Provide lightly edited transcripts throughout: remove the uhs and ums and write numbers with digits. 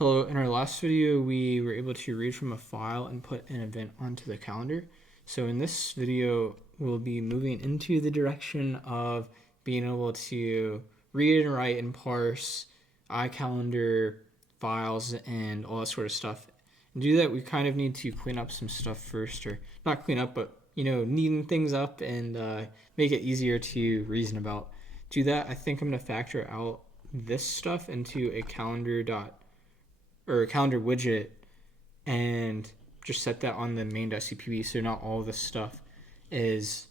Hello, in our last video we were able to read from a file and put an event onto the calendar. So in this video we'll be moving into the direction of being able to read and write and parse iCalendar files and all that sort of stuff. And to do that we kind of need to clean up some stuff first, or not clean up, but neaten things up and make it easier to reason about. To do that, I think I'm going to factor out this stuff into a calendar widget and just set that on the main.cpp, so not all this stuff is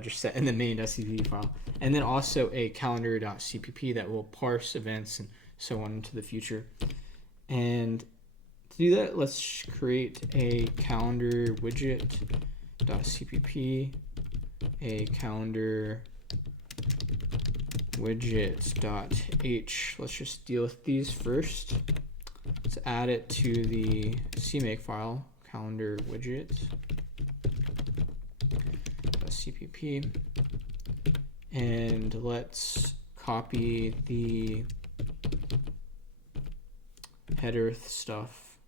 just set in the main.cpp file. And then also a calendar.cpp that will parse events and so on into the future. And to do that, let's create a calendar widget.cpp, a calendar widget.h. Let's just deal with these first. Let's add it to the CMake file, calendar widget.cpp, and let's copy the header stuff.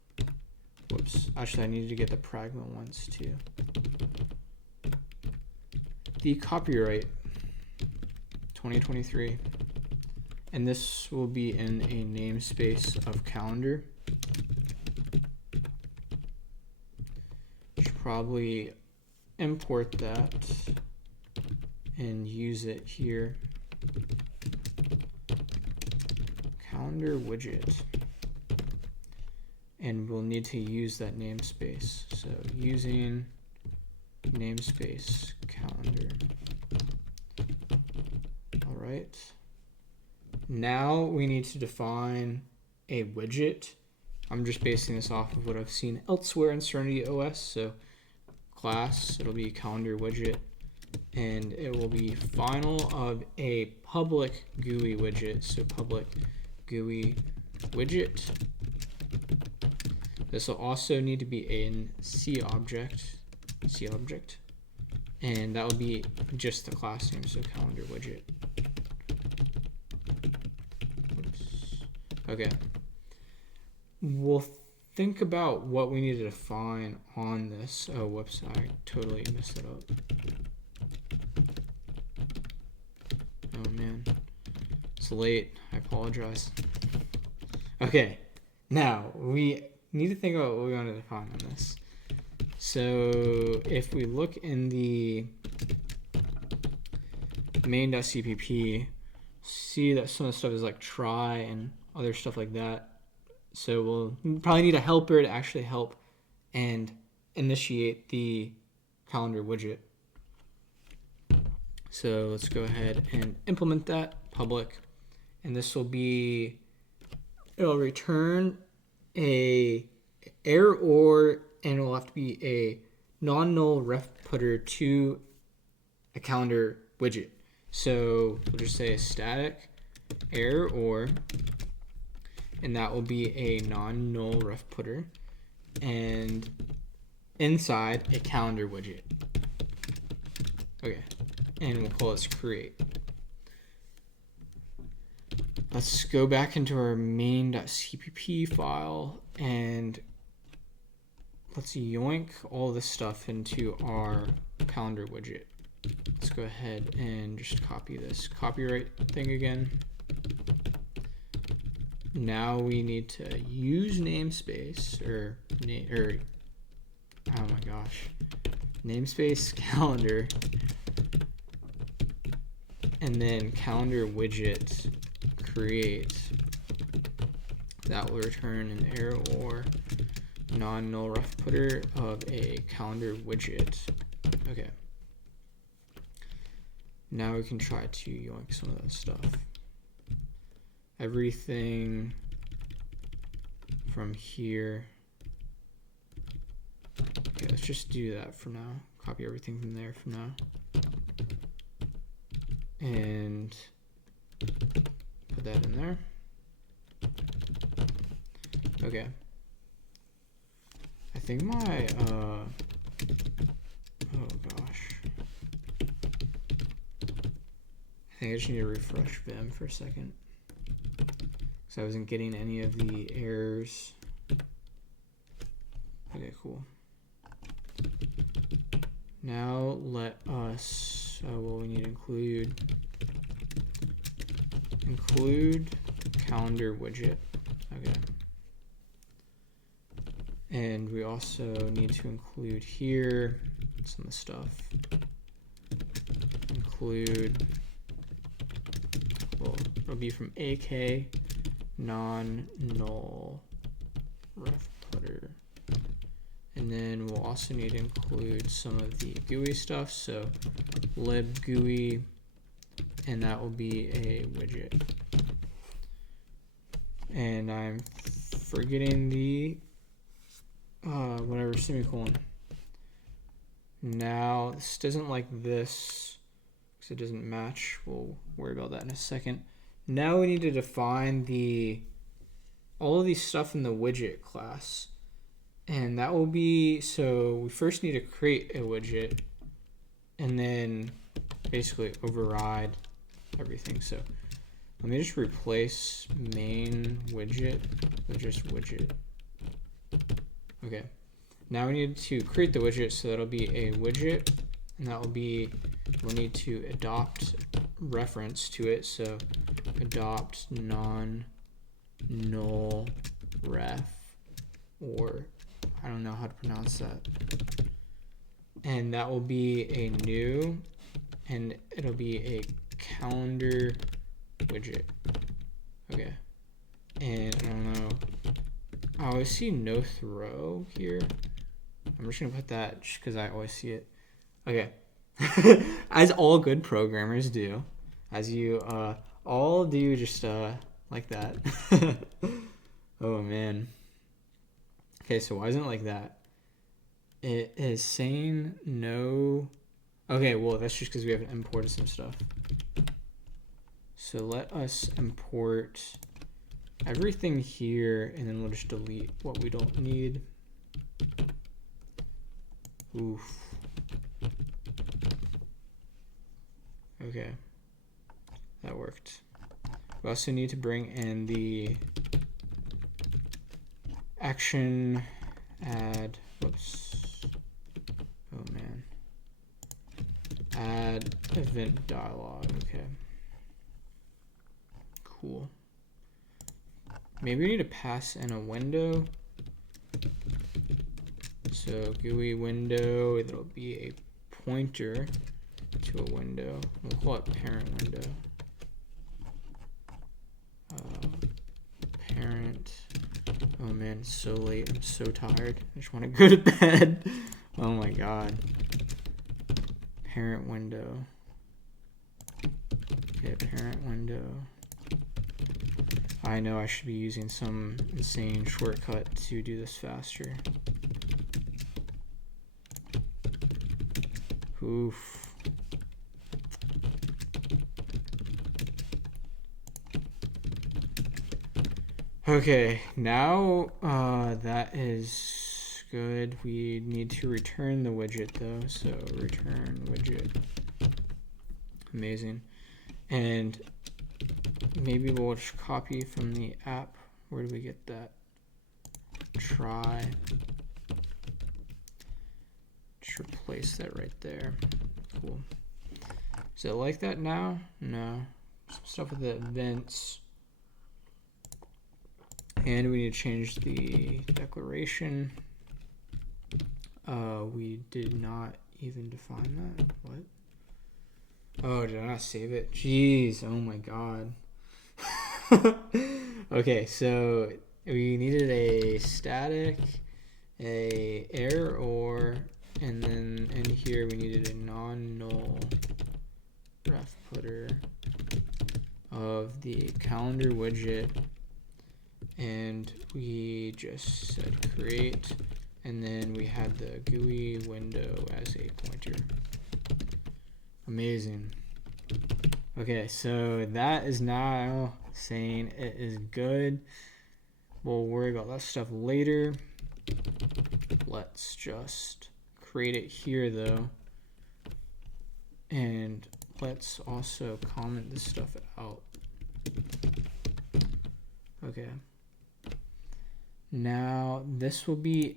Whoops, actually I needed to get the pragma ones too. The copyright 2023. And this will be in a namespace of calendar. Should probably import that and use it here. Calendar widget. And we'll need to use that namespace. So using namespace calendar. All right. Now we need to define a widget. I'm just basing this off of what I've seen elsewhere in SerenityOS. So class, it'll be calendar widget, and it will be final of a public GUI widget. So public GUI widget. This will also need to be in C object, and that will be just the class name, so calendar widget. Okay, we'll think about what we need to define on this. Oh, whoops, I totally messed it up. Oh man, it's late, I apologize. Okay, now we need to think about what we want to define on this. So if we look in the main.cpp, see that some of the stuff is like try and other stuff like that. So we'll probably need a helper to actually help and initiate the calendar widget. So let's go ahead and implement that public, and this will be, it'll return a error, and it will have to be a non-null ref putter to a calendar widget. So we'll just say a static error, and that will be a non-null ref putter, and inside a calendar widget. Okay, and we'll call this create. Let's go back into our main.cpp file and let's yoink all this stuff into our calendar widget. Let's go ahead and just copy this copyright thing again. Now we need to use namespace oh my gosh, namespace calendar, and then calendar widget create. That will return an error or non-null ref putter of a calendar widget. Okay. Now we can try to yoink some of that stuff. Everything from here. Okay, let's just do that for now. Copy everything from there for now. And put that in there. Okay. I think my, oh gosh. I think I just need to refresh Vim for a second. because I wasn't getting any of the errors. Okay, cool. Now let us, well, we need to include calendar widget. Okay. And we also need to include here some of the stuff. Include, well, it'll be from AK non-null ref footer. And then we'll also need to include some of the GUI stuff. So lib GUI, and that will be a widget. And I'm forgetting the whatever semicolon. Now this doesn't like this because it doesn't match. We'll worry about that in a second. Now we need to define all of these stuff in the widget class. And that will be, so we first need to create a widget and then basically override everything. So let me just replace main widget with just widget. Okay, now we need to create the widget, so that'll be a widget, and that will be, we'll need to adopt reference to it. So adopt non-null ref, or I don't know how to pronounce that. And that will be a new, and it'll be a calendar widget. Okay. And I don't know. I always see no throw here. I'm just gonna put that just because I always see it. Okay. As all good programmers do. As you all do, just like that. Oh man. Okay, so why isn't it like that? It is saying no. Okay, well, that's just because we haven't imported some stuff. So let us import everything here, and then we'll just delete what we don't need. Oof. Okay, that worked. We also need to bring in the action add, whoops, oh man, add event dialog. Okay, cool. Maybe we need to pass in a window. So GUI window, it'll be a pointer to a window. We'll call it parent window. Parent. Oh man, it's so late. I'm so tired. I just want to go to bed. Oh my god. Parent window. Okay, parent window. I know I should be using some insane shortcut to do this faster. Oof. Okay, now that is good. We need to return the widget though, so return widget. Amazing. And maybe we'll just copy from the app. Where do we get that? Try. Just replace that right there. Cool. Is it like that now? No. Some stuff with the events. And we need to change the declaration. We did not even define that. What? Oh, did I not save it? Jeez, oh my god. Okay, so we needed a static, a error, and then in here we needed a non-null ref footer of the calendar widget. And we just said create, and then we had the GUI window as a pointer. Amazing. Okay, so that is now saying it is good. We'll worry about that stuff later. Let's just create it here though. And let's also comment this stuff out. Okay. Now this will be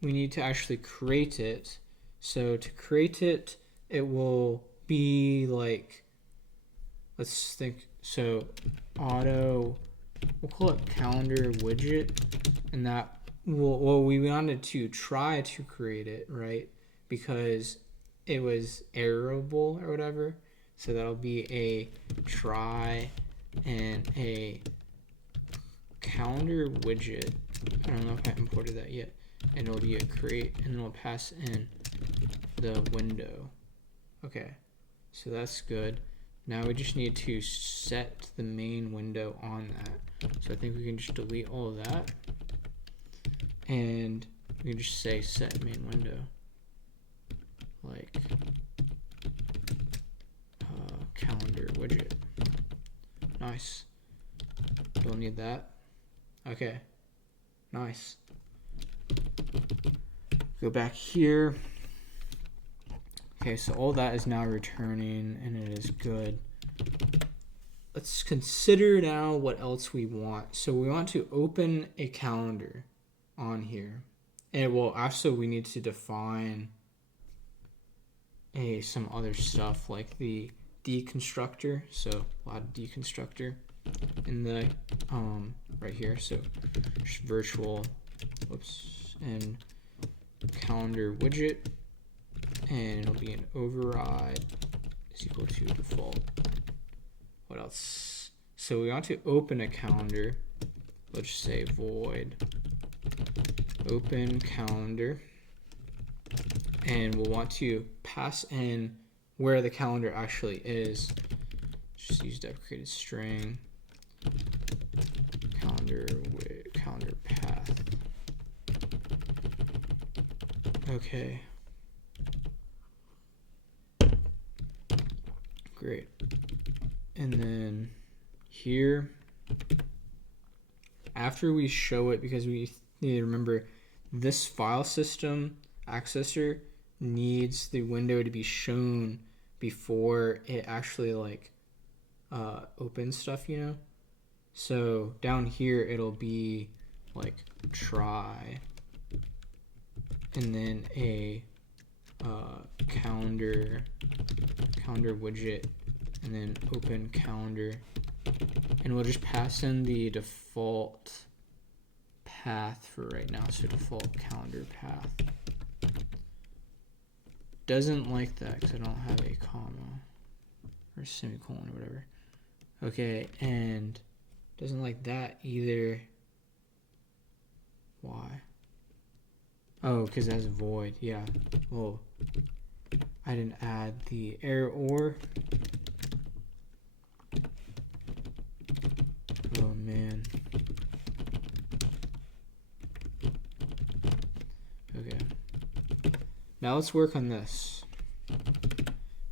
we need to actually create it. So to create it, it will be like, let's think, so auto, we'll call it calendar widget, and that will, well, we wanted to try to create it, right? Because it was errorable or whatever. So that'll be a try and a calendar widget. I don't know if I imported that yet. And it'll be a create, and it'll pass in the window. Okay, so that's good. Now we just need to set the main window on that. So I think we can just delete all of that. And we can just say set main window. Like calendar widget. Nice. Don't need that. Okay. Nice. Go back here. Okay, so all that is now returning and it is good. Let's consider now what else we want. So we want to open a calendar on here. And well, also we need to define some other stuff like the deconstructor. So we'll add deconstructor in the right here. So just virtual, whoops, and calendar widget, and it'll be an override is equal to default. What else? So we want to open a calendar. Let's just say void open calendar, and we'll want to pass in where the calendar actually is. Just use deprecated string calendar with calendar path. Okay. Great. And then here, after we show it, because we need to remember this file system accessor needs the window to be shown before it actually like opens stuff, you know? So down here it'll be like try and then a calendar widget and then open calendar, and we'll just pass in the default path for right now. So default calendar path. Doesn't like that because I don't have a comma or semicolon or whatever. Okay, and doesn't like that either. Why? Oh, because that's void. Yeah. Well, I didn't add the error. Oh man. Okay. Now let's work on this.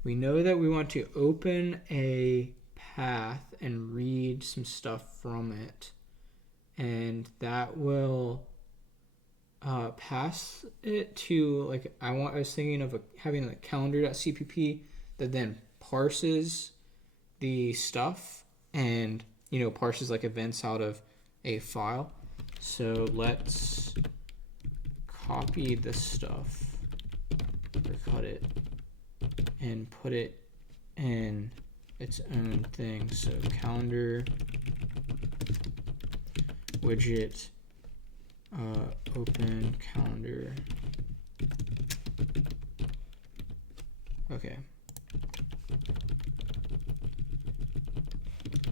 We know that we want to open a path and read some stuff from it, and that will pass it to, like, I was thinking of having like calendar.cpp that then parses the stuff and, you know, parses like events out of a file. So let's copy this stuff or cut it and put it in its own thing. So calendar widget open calendar. Okay.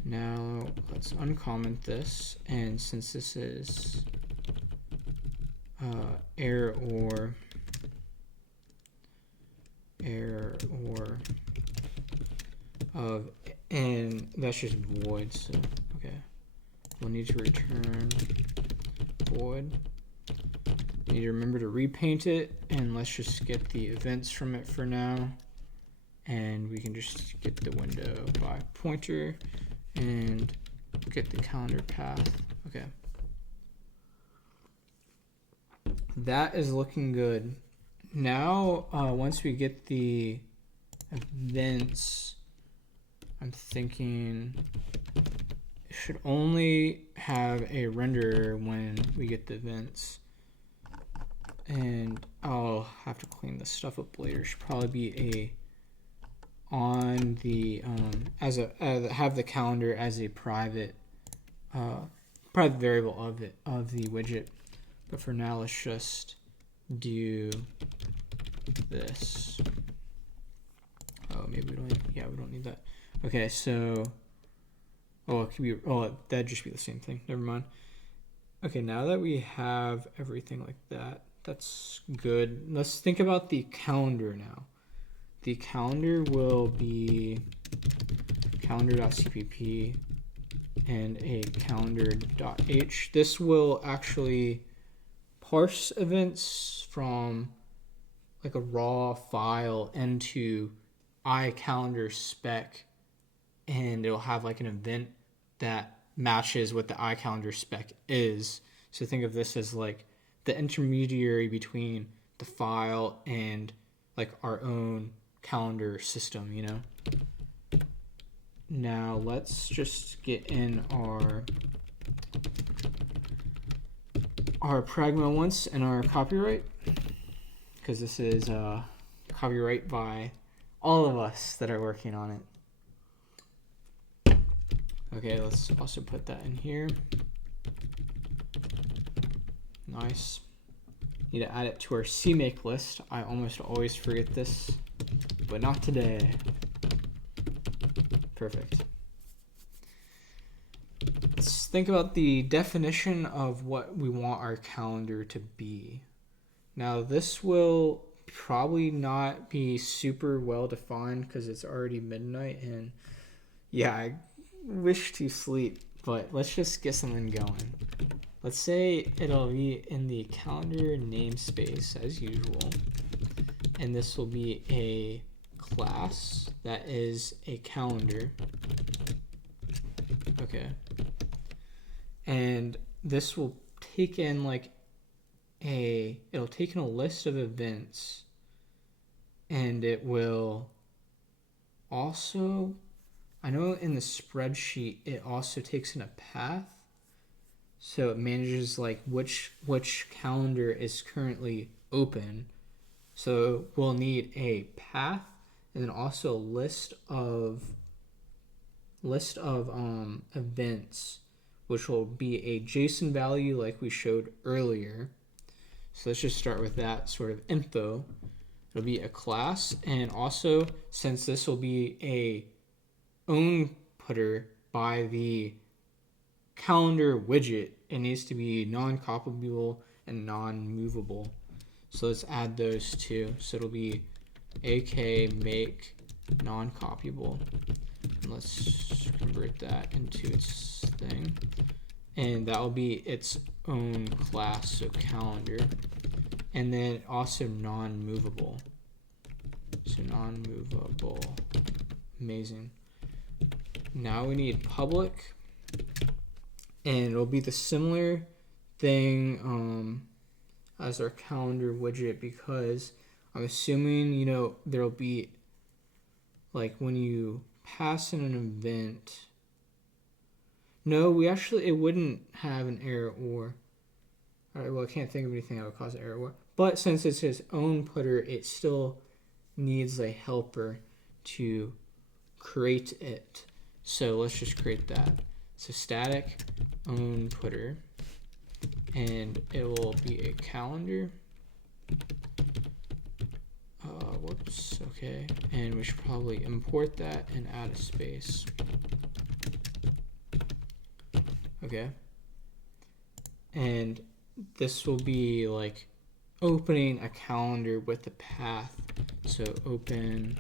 Now let's uncomment this, and since this is error of, and that's just void. So okay, we'll need to return void. We need to remember to repaint it, and let's just get the events from it for now, and we can just get the window by pointer and get the calendar path. Okay, that is looking good. Now once we get the events, I'm thinking it should only have a renderer when we get the events. And I'll have to clean this stuff up later. Should probably be a on the have the calendar as a private variable of the widget. But for now, let's just do this. Oh, maybe we don't need, yeah, we don't need that. Okay, so it could be, that'd just be the same thing. Never mind. Okay, now that we have everything like that, that's good. Let's think about the calendar now. The calendar will be calendar.cpp and a calendar.h. This will actually parse events from like a raw file into iCalendar spec, and it'll have like an event that matches what the iCalendar spec is. So think of this as like the intermediary between the file and like our own calendar system, you know? Now let's just get in our pragma once and our copyright, because this is copyright by all of us that are working on it. Okay, let's also put that in here. Nice. Need to add it to our CMake list. I almost always forget this, but not today. Perfect. Let's think about the definition of what we want our calendar to be. Now, this will probably not be super well defined because it's already midnight, and yeah, I wish to sleep, but let's just get something going. Let's say it'll be in the calendar namespace as usual, and this will be a class that is a calendar. Okay. And this will take in like it'll take in a list of events, and it will also, I know in the spreadsheet it also takes in a path, so it manages like which calendar is currently open. So we'll need a path and then also a list of events, which will be a JSON value like we showed earlier. So let's just start with that sort of info. It'll be a class, and also since this will be a own putter by the calendar widget, it needs to be non-copyable and non-movable. So let's add those two. So it'll be ak make non-copyable. And let's convert that into its thing. And that will be its own class, so calendar. And then also non-movable. So non-movable. Amazing. Now we need public. And it'll be the similar thing as our calendar widget, because I'm assuming, you know, there'll be like when you pass in an event. No, it wouldn't have an error or. All right, well, I can't think of anything that would cause an error or. But since it's its own putter, it still needs a helper to create it. So let's just create that. So static own putter, and it will be a calendar. Whoops, okay. And we should probably import that and add a space. Okay. And this will be like opening a calendar with a path. So open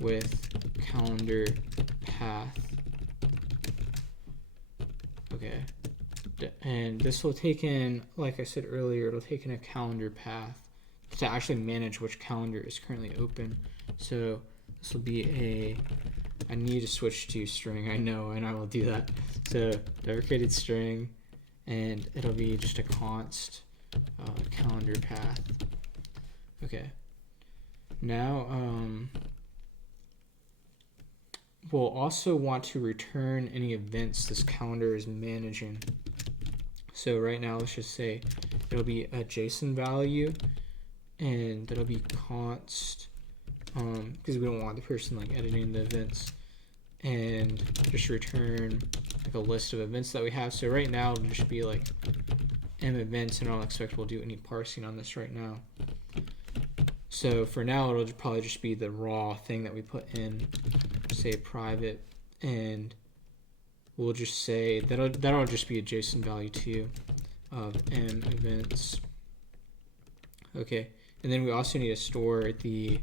with calendar path. Okay. And this will take in, like I said earlier, it'll take in a calendar path to actually manage which calendar is currently open. So this will be I need to switch to string, I know, and I will do that. So deprecated string, and it'll be just a const calendar path. Okay. Now we'll also want to return any events this calendar is managing. So right now, let's just say it'll be a JSON value, and that'll be const, because we don't want the person like editing the events, and just return like a list of events that we have. So right now it'll just be like m events, and I don't expect we'll do any parsing on this right now. So for now, it'll probably just be the raw thing that we put in, say private, and we'll just say that'll just be a JSON value too of m events. Okay, and then we also need to store the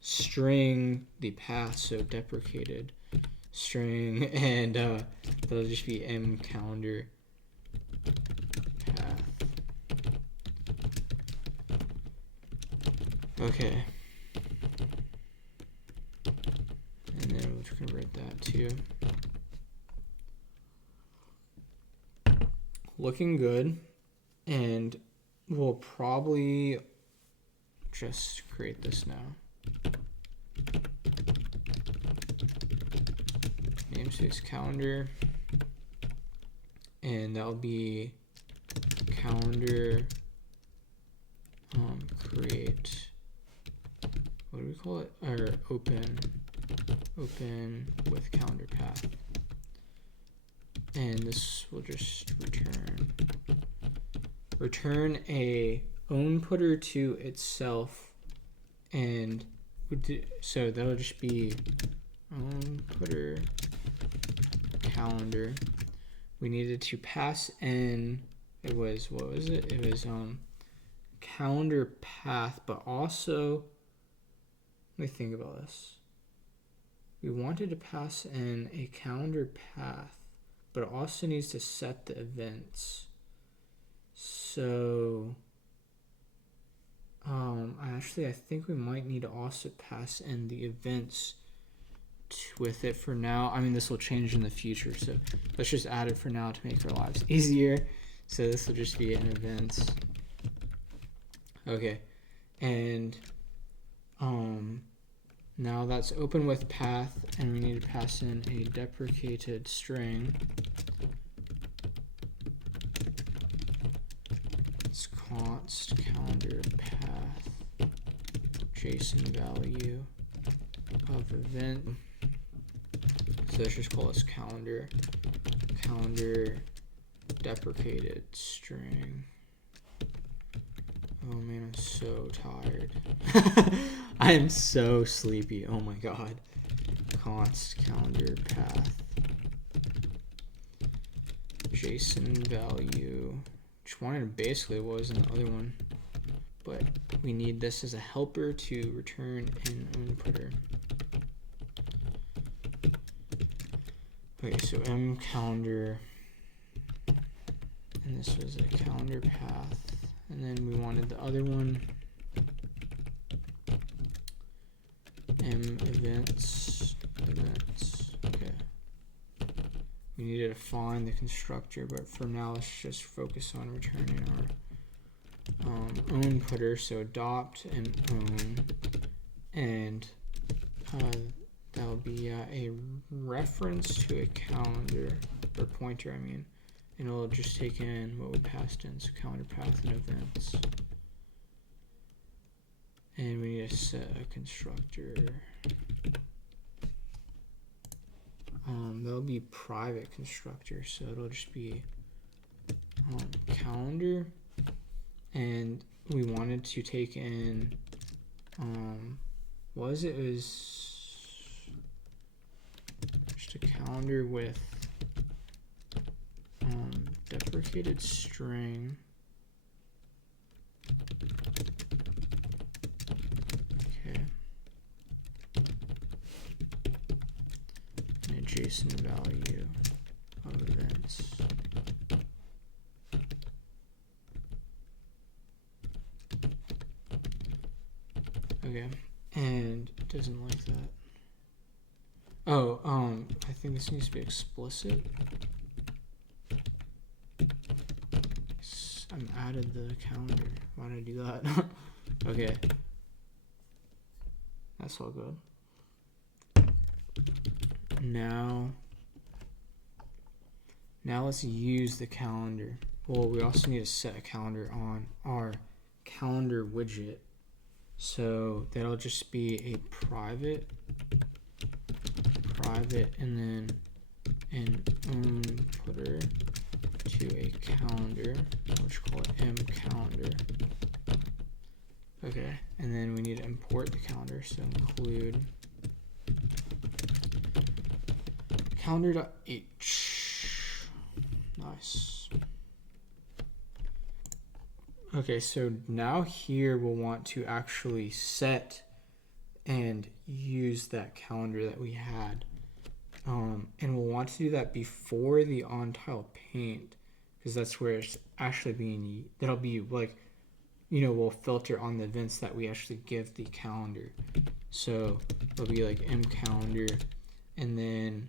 string, the path, so deprecated string, and that'll just be m calendar path. Okay, and then we'll convert that to looking good, and we'll probably just create this now. Namespace calendar, and that'll be calendar create, what do we call it? Or open with calendar path. And this will just return a own putter to itself, and so that'll just be own putter calendar. We needed to pass in, it was, what was it? It was calendar path, but also, let me think about this. We wanted to pass in a calendar path, but it also needs to set the events. So actually, I think we might need to also pass in the events with it for now. I mean, this will change in the future, so let's just add it for now to make our lives easier. So this will just be an events. Okay, and now that's open with path, and we need to pass in a deprecated string. It's const calendar path JSON value of event. So let's just call this calendar deprecated string. Oh man, I'm so tired. I am so sleepy. Oh my god. Const calendar path JSON value. Just wanted basically what was in the other one, but we need this as a helper to return an own putter. Okay, so m calendar, and this was a calendar path, and then we wanted the other one, m events. Okay, we needed to find the constructor, but for now let's just focus on returning our own putter. So adopt and own, and that'll be a reference to a calendar, or pointer I mean, and it'll just take in what we passed in, so calendar path and events. And we need to set a constructor. That'll be private constructor, so it'll just be calendar, and we wanted to take in what was it? It was just a calendar with deprecated string. Okay. And a JSON value of events. Okay, and it doesn't like that. Oh, I think this needs to be explicit. I added the calendar. Why did I do that? Okay. That's all good. now let's use the calendar. Well, we also need to set a calendar on our calendar widget. So that'll just be a private, and then an inputter to a calendar. We'll just call it mCalendar. Okay, and then we need to import the calendar. So include calendar.h. Nice. Okay, so now here we'll want to actually set and use that calendar that we had. And we'll want to do that before the on-tile paint, because that's where it's actually being, that'll be like, you know, we'll filter on the events that we actually give the calendar. So it'll be like mCalendar, and then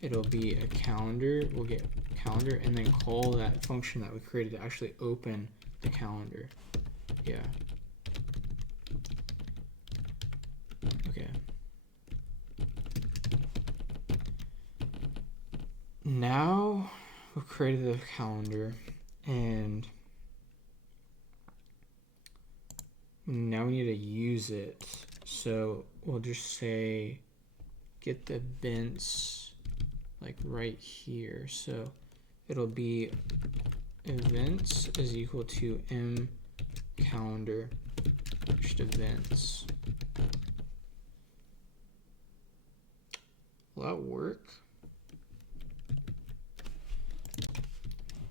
it'll be a calendar. We'll get calendar and then call that function that we created to actually open the calendar. Yeah. Okay. Now we've created the calendar, and now we need to use it. So we'll just say get the events like right here. So it'll be events is equal to mCalendar just events. Will that work?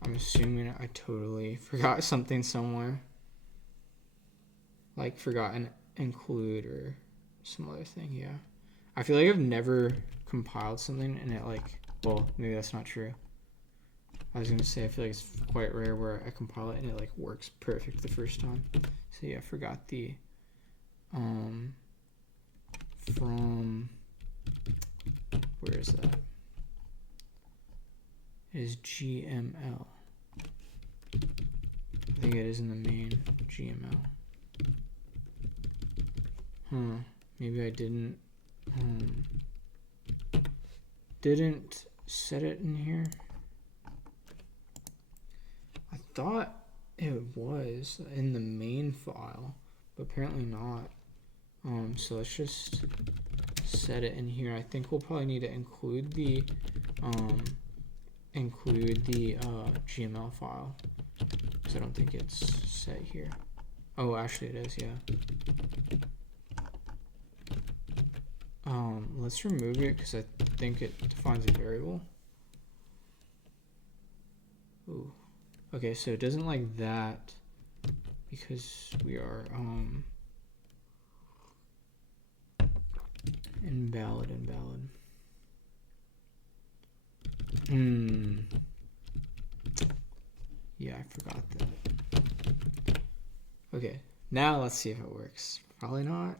I'm assuming I totally forgot something somewhere. Like forgot an include or some other thing, yeah. I feel like I've never compiled something and it like, well, maybe that's not true. I was gonna say I feel like it's quite rare where I compile it and it like works perfect the first time. So yeah, I forgot the from, where is that? It is GML. I think it is in the main GML. Maybe I didn't set it in here. I thought it was in the main file, but apparently not. So let's just set it in here. I think we'll probably need to include the GML file, because I don't think it's set here. Oh, actually it is, yeah. Let's remove it because I think it defines a variable. Ooh. Okay, so it doesn't like that because we are invalid. Yeah, I forgot that. Okay, now let's see if it works. Probably not.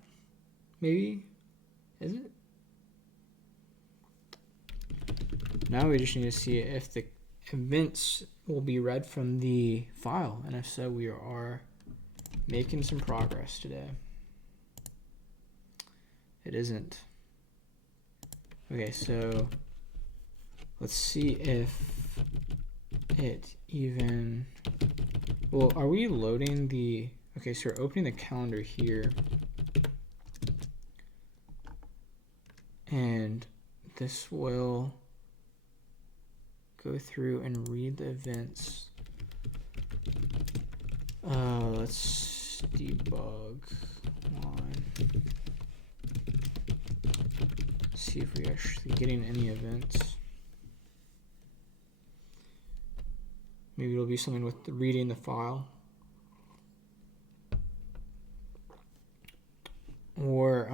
Maybe? Is it? Now we just need to see if the events will be read from the file, and if so, we are making some progress today. It isn't. Okay, so let's see if it even, well, are we loading the, okay, so we're opening the calendar here, and this will go through and read the events. Let's debug line. See if we're actually getting any events. Maybe it'll be something with reading the file. Or,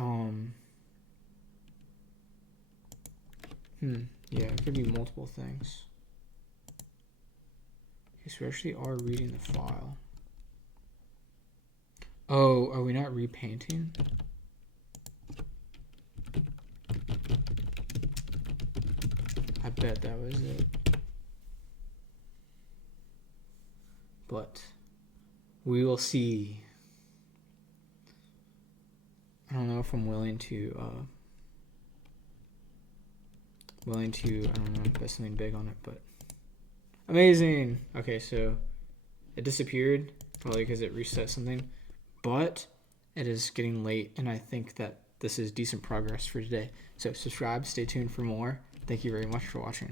yeah, it could be multiple things. Okay, so we actually are reading the file. Oh, are we not repainting? I bet that was it. But we will see. I don't know if I'm willing to willing to, I don't know, put something big on it, but amazing. Okay, so it disappeared, probably because it reset something, but it is getting late, and I think that this is decent progress for today. So subscribe, stay tuned for more. Thank you very much for watching.